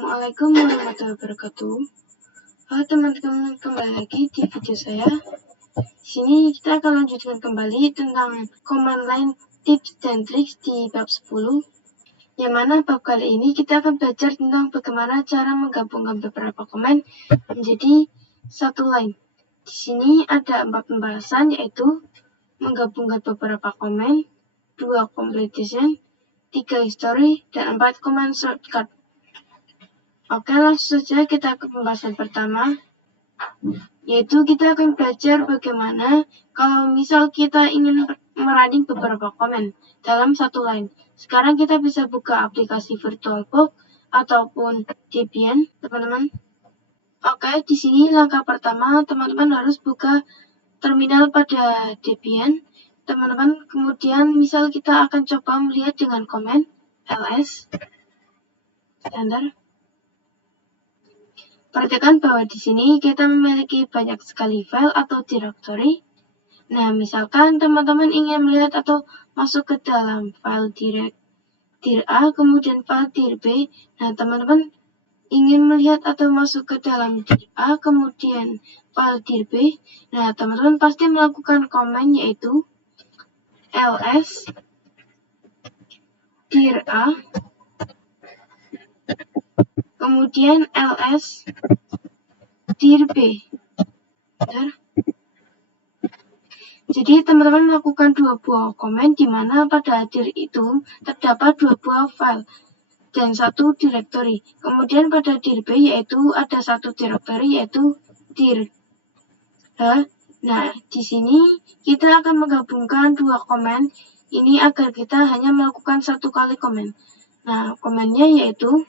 Assalamualaikum warahmatullahi wabarakatuh. Halo teman-teman, kembali lagi di video saya. Di sini kita akan lanjutkan kembali tentang command line tips dan trik di bab 10. Yang mana bab kali ini kita akan belajar tentang bagaimana cara menggabungkan beberapa komen menjadi satu line. Di sini ada 4 pembahasan, yaitu menggabungkan beberapa komen, 2 completion, 3 history, dan 4 command shortcut. Oke, langsung saja kita ke pembahasan pertama, yaitu kita akan belajar bagaimana kalau misal kita ingin merunning beberapa komen dalam satu line. Sekarang kita bisa buka aplikasi VirtualBox ataupun Debian, teman-teman. Oke, di sini langkah pertama teman-teman harus buka terminal pada Debian. Teman-teman, kemudian misal kita akan coba melihat dengan komen ls standar. Perhatikan bahwa di sini kita memiliki banyak sekali file atau directory. Nah, misalkan teman-teman ingin melihat atau masuk ke dalam file dir A, kemudian file dir B. Nah, teman-teman ingin melihat atau masuk ke dalam dir A, kemudian file dir B. Nah, teman-teman pasti melakukan command yaitu ls dir A, kemudian ls dir B. Benar? Jadi teman-teman melakukan 2 buah komen di mana pada dir itu terdapat 2 buah file dan 1 directory. Kemudian pada dir B yaitu ada 1 directory yaitu dir H. Nah, di sini kita akan menggabungkan 2 komen ini agar kita hanya melakukan 1 kali komen. Nah, komennya yaitu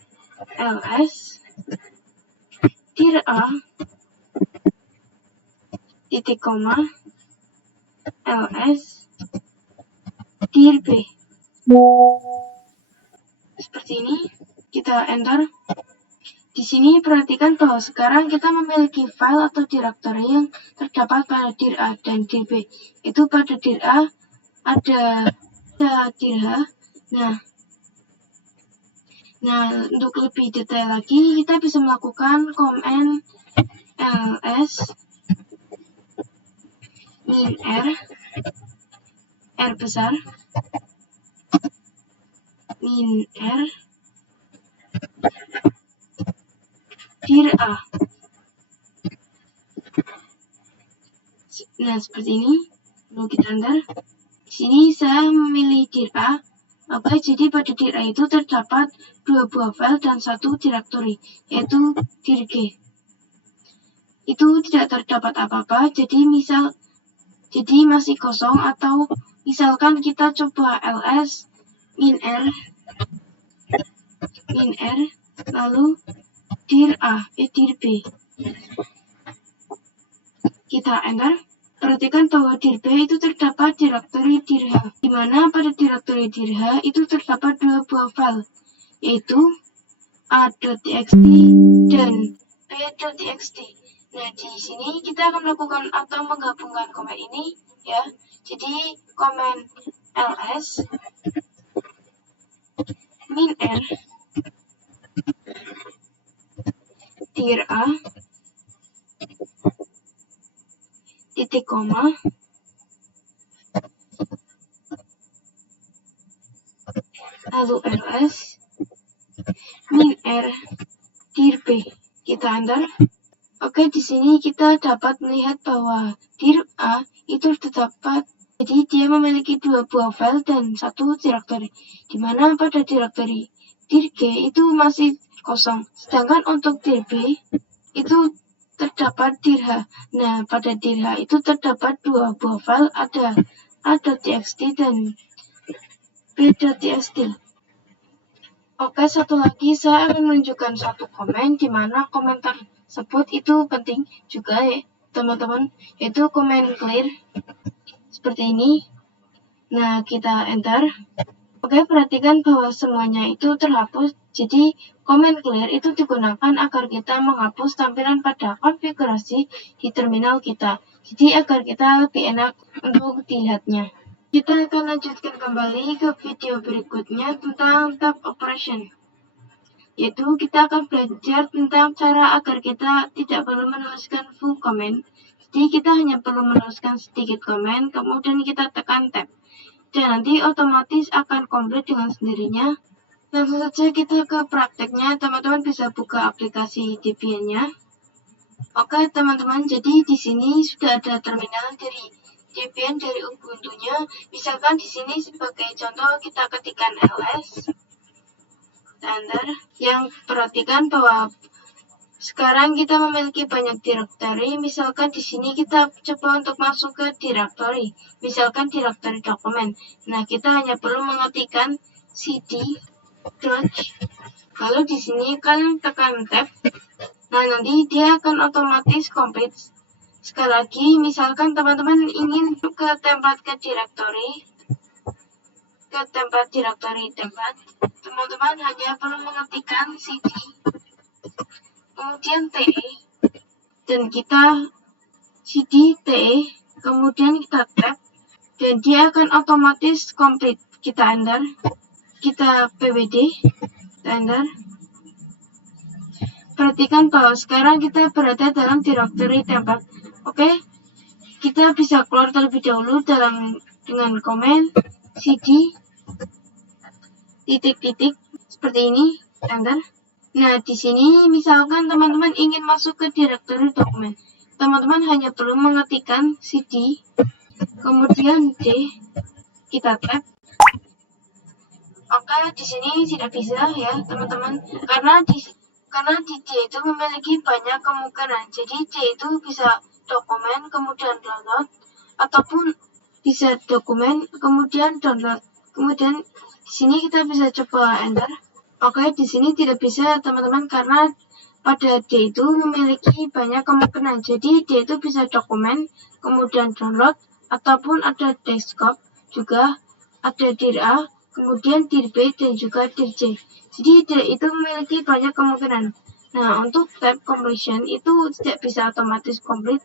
ls dir A titik koma ls dir B. Seperti ini, kita enter. Di sini perhatikan bahwa sekarang kita memiliki file atau directory yang terdapat pada dir A dan dir B. Itu pada dir A ada dir H. Nah, untuk lebih detail lagi, kita bisa melakukan command ls min r besar, min r dir A. Nah, seperti ini. Lalu kita enter. Di sini saya memilih dir A. Oke, jadi pada dir A itu terdapat 2 buah file dan 1 directory, yaitu dir G. Itu tidak terdapat apa-apa, jadi masih kosong, atau misalkan kita coba ls min r lalu dir A, dir B. Kita enter. Perhatikan bahwa dir B itu terdapat directory dir H, di mana pada directory dir H itu terdapat 2 buah file, yaitu a.txt dan b.txt. Nah, di sini kita akan melakukan atau menggabungkan komen ini, ya. Jadi, komen ls min r dir A titik koma lalu ls min r dir B. Kita enter. Oke, di sini kita dapat melihat bahwa dir A itu terdapat, jadi dia memiliki 2 buah file dan 1 directory, di mana pada directory dir G itu masih kosong. Sedangkan untuk dir B itu terdapat dir H. Nah, pada dir H itu terdapat 2 buah file, ada a.txt dan b.txt. Oke, satu lagi saya akan menunjukkan satu komen di mana komentar tersebut itu penting juga ya, teman-teman, yaitu komen clear. Seperti ini. Nah, kita enter. Oke, perhatikan bahwa semuanya itu terhapus. Jadi, komen clear itu digunakan agar kita menghapus tampilan pada konfigurasi di terminal kita. Jadi, agar kita lebih enak untuk dilihatnya. Kita akan lanjutkan kembali ke video berikutnya tentang tab operation, yaitu kita akan belajar tentang cara agar kita tidak perlu menuliskan full comment. Jadi kita hanya perlu menuliskan sedikit komen, kemudian kita tekan tab. Dan nanti otomatis akan komplit dengan sendirinya. Langsung saja kita ke prakteknya, teman-teman bisa buka aplikasi Debian-nya. Oke teman-teman, jadi di sini sudah ada terminal dari Debian dari Ubuntu-nya. Misalkan di sini sebagai contoh kita ketikkan ls, enter, yang perhatikan bahwa sekarang kita memiliki banyak directory. Misalkan di sini kita coba untuk masuk ke directory, misalkan directory dokumen. Nah, kita hanya perlu mengetikkan cd dodge, lalu di sini kalian tekan tab. Nah, nanti dia akan otomatis complete. Sekali lagi, misalkan teman-teman ingin ke tempat ke directory, tempat, teman-teman hanya perlu mengetikkan cd, kemudian te, dan kita cd te, kemudian kita tab, dan dia akan otomatis complete. Kita enter, kita pwd, enter. Perhatikan bahwa sekarang kita berada dalam directory tempat. Oke, kita bisa keluar terlebih dahulu dengan komen cd titik-titik seperti ini, enter. Nah, di sini misalkan teman-teman ingin masuk ke directory dokumen, teman-teman hanya perlu mengetikkan cd, kemudian d, kita tab. Oke, di sini tidak bisa ya teman-teman, karena di D itu memiliki banyak kemungkinan. Jadi D itu bisa dokumen, kemudian download, ataupun bisa dokumen, kemudian download. Kemudian di sini kita bisa coba enter. Oke, di sini tidak bisa teman-teman, karena pada D itu memiliki banyak kemungkinan. Jadi D itu bisa dokumen, kemudian download, ataupun ada desktop, juga ada dir A, kemudian dir B, dan juga dir C. Jadi itu memiliki banyak kemungkinan. Nah, untuk tab completion itu tidak bisa otomatis complete.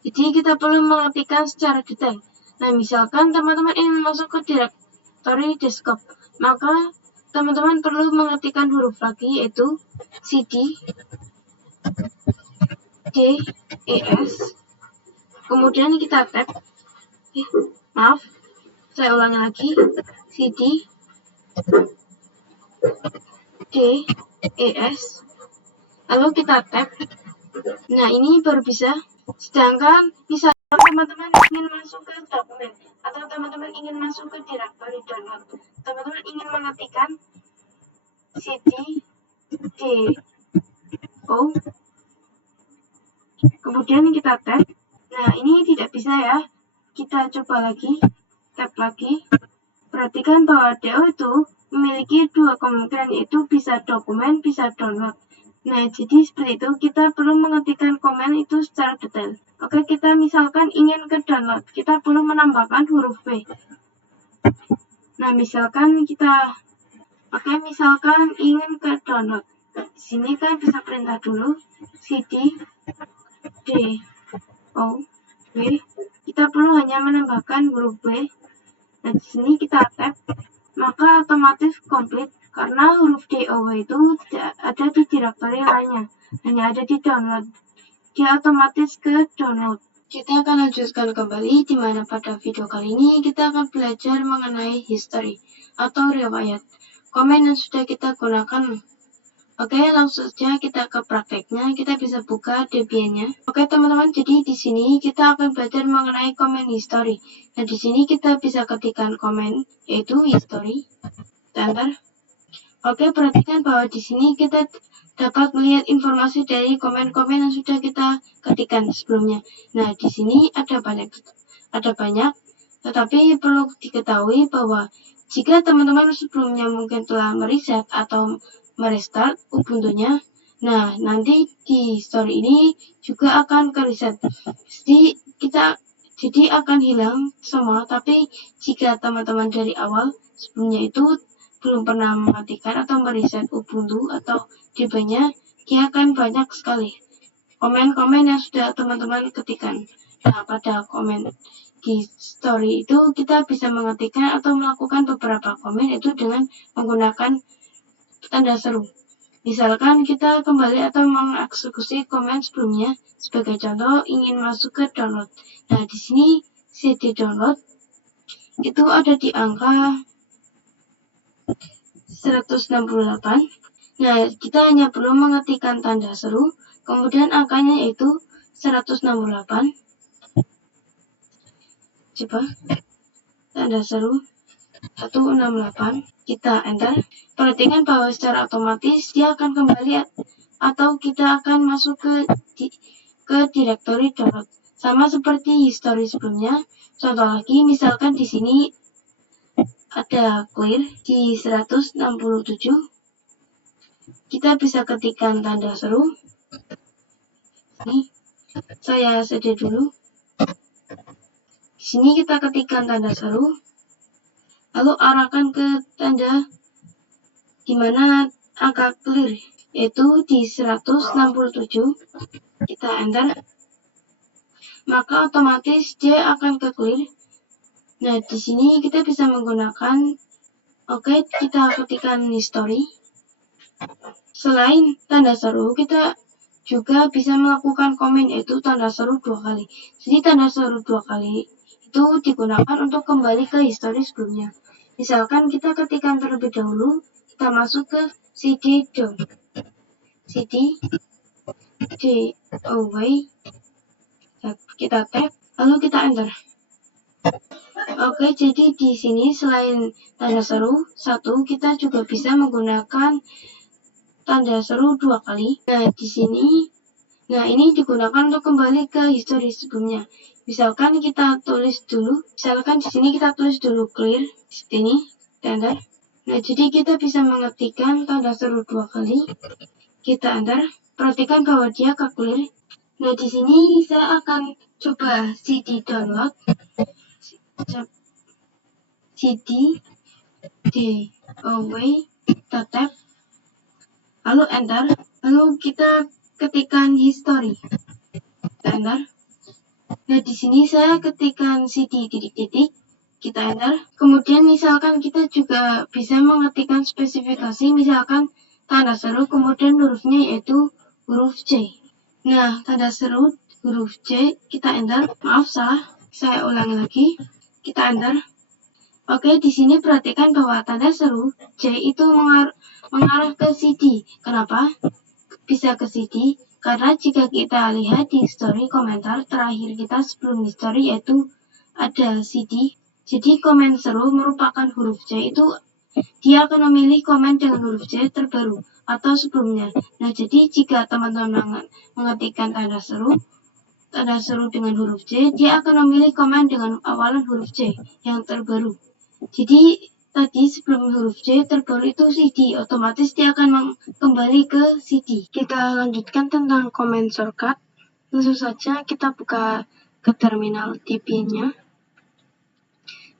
Jadi kita perlu mengetikkan secara detail. Nah, misalkan teman-teman ingin masuk ke directory desktop, maka teman-teman perlu mengetikkan huruf lagi, yaitu cd des, kemudian kita tab. Maaf, saya ulangi lagi, cd des, lalu kita tab. Nah, ini baru bisa. Sedangkan misalkan teman-teman ingin masuk ke dokumen, atau teman-teman ingin masuk ke directory download, teman-teman ingin mengetikkan cd do, kemudian kita tab. Nah, ini tidak bisa ya. Kita coba lagi, tab lagi. Perhatikan bahwa do itu memiliki dua kemungkinan, yaitu bisa dokumen, bisa download. Nah, jadi seperti itu, kita perlu mengetikkan komen itu secara detail. Oke, kita misalkan ingin ke download, kita perlu menambahkan huruf V. Nah, misalkan ingin ke download. Di sini kan bisa perintah dulu, cd do v. Kita perlu hanya menambahkan huruf V. Nah, di sini kita tab, maka otomatis complete, karena huruf DOW itu tidak ada di directory lainnya, hanya ada di download. Dia otomatis ke download. Kita akan lanjutkan kembali, di mana pada video kali ini kita akan belajar mengenai history atau riwayat komen yang sudah kita gunakan. Oke, langsung saja kita ke prakteknya. Kita bisa buka Debian-nya. Oke, teman-teman, jadi di sini kita akan belajar mengenai comment history. Nah, di sini kita bisa ketikkan comment, yaitu history. Enter. Oke, perhatikan bahwa di sini kita dapat melihat informasi dari komen-komen yang sudah kita ketikkan sebelumnya. Nah, di sini ada banyak, tetapi perlu diketahui bahwa jika teman-teman sebelumnya mungkin telah mereset atau merestart Ubuntu-nya, nah nanti di story ini juga akan ke reset. Jadi akan hilang semua. Tapi jika teman-teman dari awal sebelumnya itu belum pernah mematikan atau mereset Ubuntu atau DB-nya, dia akan banyak sekali komen-komen yang sudah teman-teman ketikkan. Nah, pada komen di story itu kita bisa mengetikkan atau melakukan beberapa komen itu dengan menggunakan tanda seru. Misalkan kita kembali atau mengeksekusi komen sebelumnya. Sebagai contoh, ingin masuk ke download. Nah, di sini CD download itu ada di angka 168. Nah, kita hanya perlu mengetikkan tanda seru, kemudian angkanya yaitu 168. Coba, tanda seru 168. Kita enter. Perhatikan bahwa secara otomatis dia akan kembali atau kita akan masuk ke directory download. Sama seperti history sebelumnya. Contoh lagi, misalkan di sini ada clear di 167. Kita bisa ketikkan tanda seru. Ini saya CD dulu. Di sini kita ketikkan tanda seru. Lalu arahkan ke tanda di mana angka clear, yaitu di 167. Kita enter. Maka otomatis dia akan ke clear. Nah, di sini kita bisa menggunakan kita ketikkan history. Selain tanda seru, kita juga bisa melakukan komen, yaitu tanda seru 2 kali. Jadi tanda seru 2 kali itu digunakan untuk kembali ke history sebelumnya. Misalkan kita ketikkan terlebih dahulu, kita masuk ke CD down, CD away, kita tab, lalu kita enter. Jadi di sini selain tanda seru 1, kita juga bisa menggunakan tanda seru 2 kali. Nah, di sini, ini digunakan untuk kembali ke history sebelumnya. Misalkan kita tulis dulu, di sini kita tulis dulu clear, seperti ini, enter. Nah, jadi kita bisa mengetikkan tanda seru 2 kali. Kita enter. Perhatikan bahwa dia ke clear. Nah, di sini saya akan coba CD download. CD away, tab, lalu enter. Lalu kita ketikkan history. Enter. Nah, di sini saya ketikkan CD titik-titik. Kita enter. Kemudian misalkan kita juga bisa mengetikkan spesifikasi, misalkan tanda seru, kemudian hurufnya yaitu huruf J. Nah, tanda seru huruf J, kita enter. Maaf, salah. Saya ulangi lagi. Kita enter. Di sini perhatikan bahwa tanda seru J itu mengarah ke CD. Kenapa bisa ke CD? Karena jika kita lihat di history komentar terakhir kita sebelum history, yaitu ada CD. Jadi komen seru merupakan huruf J itu dia akan memilih komen dengan huruf J terbaru atau sebelumnya. Nah, jadi jika teman-teman mengetikkan tanda seru dengan huruf J, dia akan memilih komen dengan awalan huruf J yang terbaru. Jadi tadi sebelum huruf J terbaru itu CD, otomatis dia akan kembali ke CD. Kita lanjutkan tentang komen shortcut. Langsung saja kita buka ke terminal TP-nya.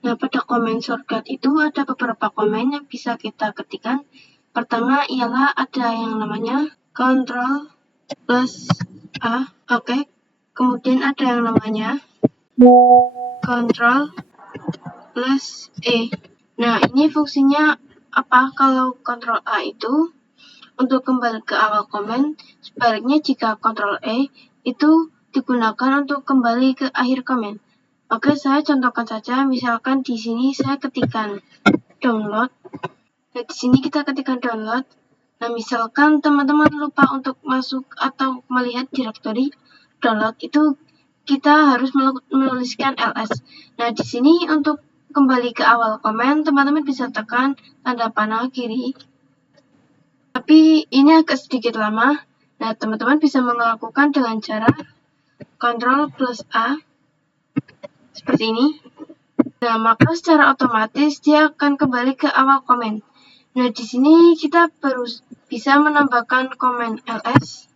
Nah, pada komen shortcut itu ada beberapa komen yang bisa kita ketikkan. Pertama ialah ada yang namanya Ctrl plus A. Kemudian ada yang namanya Ctrl plus E. Nah, ini fungsinya apa? Kalau Ctrl A itu untuk kembali ke awal komen, sebaliknya jika Ctrl E itu digunakan untuk kembali ke akhir komen. Saya contohkan saja, misalkan di sini saya ketikkan download. Nah, di sini kita ketikkan download. Nah, misalkan teman-teman lupa untuk masuk atau melihat directory download, itu kita harus menuliskan ls. Nah, di sini untuk kembali ke awal komen, teman-teman bisa tekan tanda panah kiri. Tapi ini agak sedikit lama. Nah, teman-teman bisa melakukan dengan cara Ctrl plus A. Seperti ini. Nah, maka secara otomatis dia akan kembali ke awal komen. Nah, di sini kita baru bisa menambahkan komen ls.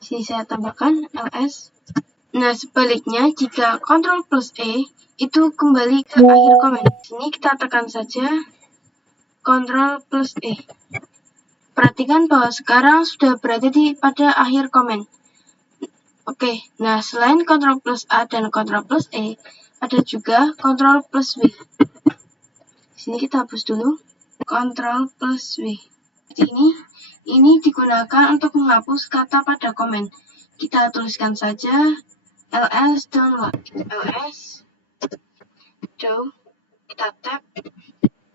Sini saya tambahkan ls. Nah, sebaliknya jika Ctrl plus E itu kembali ke akhir komen. Sini kita tekan saja Ctrl plus E. Perhatikan bahwa sekarang sudah berada pada akhir komen. Nah, selain Ctrl plus A dan Ctrl plus E, ada juga Ctrl plus W. Sini kita hapus dulu. Ctrl plus W. seperti ini digunakan untuk menghapus kata pada komen. Kita tuliskan saja ls download, ls do, kita tap.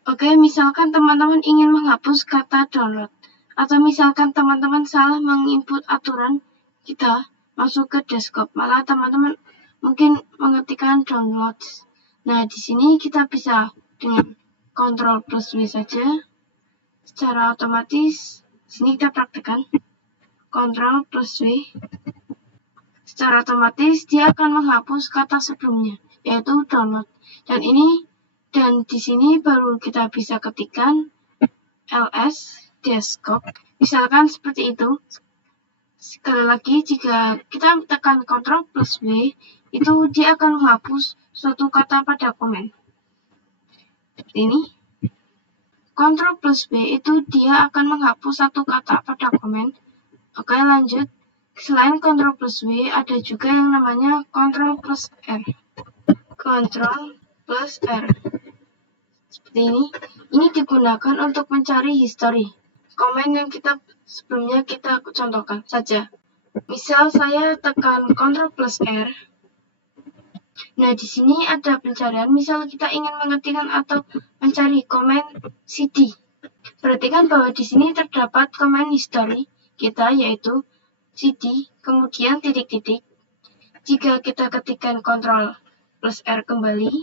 Oke, misalkan teman-teman ingin menghapus kata download, atau misalkan teman-teman salah menginput aturan, kita masuk ke desktop, malah teman-teman mungkin mengetikkan downloads. Nah, di sini kita bisa dengan Ctrl+V saja, secara otomatis. Sini kita praktekkan Ctrl+V, secara otomatis dia akan menghapus kata sebelumnya, yaitu download. Dan di sini baru kita bisa ketikkan ls desktop, misalkan seperti itu. Sekali lagi, jika kita tekan Ctrl+V, itu dia akan menghapus suatu kata pada komen. Seperti ini. Ctrl+V itu dia akan menghapus satu kata pada komen. Oke, lanjut. Selain Ctrl+V, ada juga yang namanya Ctrl+R. Ctrl+R. Seperti ini. Ini digunakan untuk mencari history komen yang sebelumnya kita contohkan saja. Misal saya tekan Ctrl+R. Nah, di sini ada pencarian. Misal kita ingin mengetikkan atau mencari komen CD. Perhatikan bahwa di sini terdapat komen history kita, yaitu CD, kemudian titik-titik. Jika kita ketikkan Ctrl+R kembali,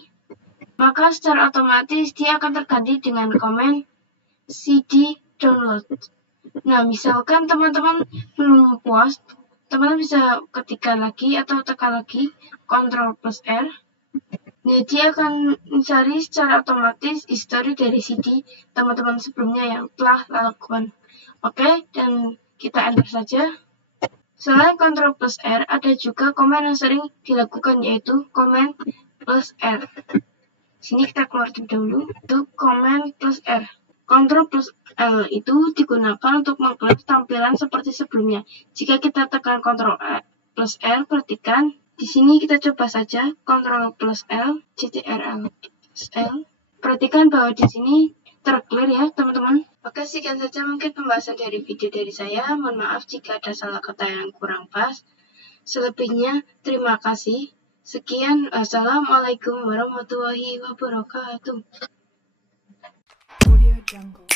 maka secara otomatis dia akan terganti dengan komen CD download. Nah, misalkan teman-teman belum puas, teman-teman bisa ketikkan lagi atau tekan lagi Ctrl+R. Nah, dia akan mencari secara otomatis history dari CD teman-teman sebelumnya yang telah lakukan. Oke, dan kita enter saja. Selain Ctrl+R, ada juga komen yang sering dilakukan, yaitu komen +R. Sini kita keluar terlebih dahulu. Itu komen +R. Ctrl+L itu digunakan untuk mengklik tampilan seperti sebelumnya. Jika kita tekan Ctrl+R, perhatikan di sini kita coba saja Ctrl+L, Ctrl+L. Perhatikan bahwa di sini terclear ya, teman-teman. Oke, sekian saja mungkin pembahasan dari video dari saya. Mohon maaf jika ada salah kata yang kurang pas. Selebihnya, terima kasih. Sekian, assalamualaikum warahmatullahi wabarakatuh. Audio Jungle.